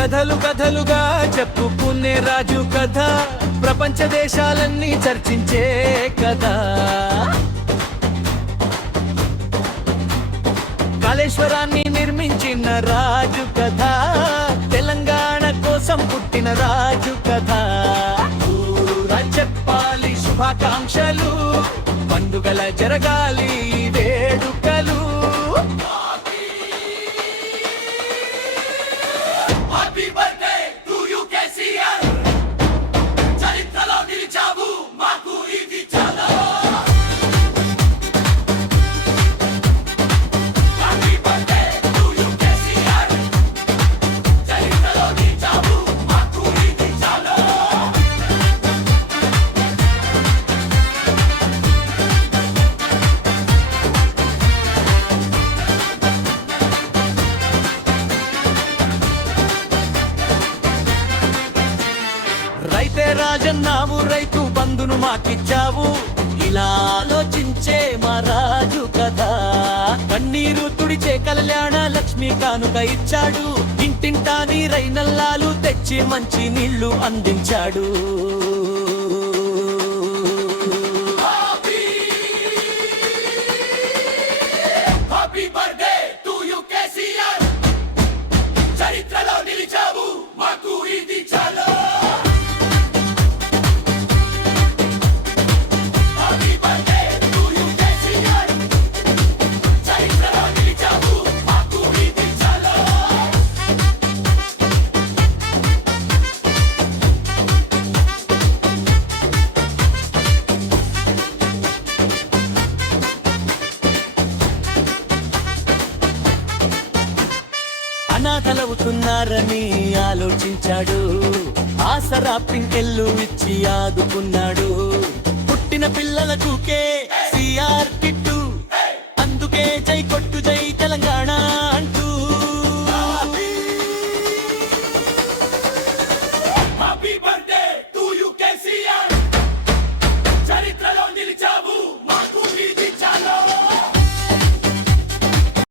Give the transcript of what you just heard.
కథలు కథలుగా చెప్పుకునే రాజు కథ, ప్రపంచ దేశాలన్నీ చర్చించే కథ. కాళేశ్వరాన్ని నిర్మించిన రాజు కథ, తెలంగాణ కోసం పుట్టిన రాజు కథ. చెప్పాలి శుభాకాంక్షలు, పండుగల జరగాలి వేడుకలు. రైతే రాజన్నావు, రైతు బంధును మాకిచ్చావు, ఇలా ఆలోచించే మా రాజు కథ. కన్నీరు తుడిచే కళ్యాణ లక్ష్మి కానుక ఇచ్చాడు, ఇంటింటా నీరైనల్లాలు తెచ్చి మంచి నీళ్లు అందించాడు. చరిత్రలో నిలిచావు, మాకు ఇది చాలు. అనాథలవుతున్నారని ఆలోచించాడు, ఆసరా పింకెళ్ళు ఇచ్చి ఆదుకున్నాడు. పుట్టిన పిల్లలకు కేసీఆర్ కిట్టు, అందుకే జై కొట్టు జై తెలంగాణ.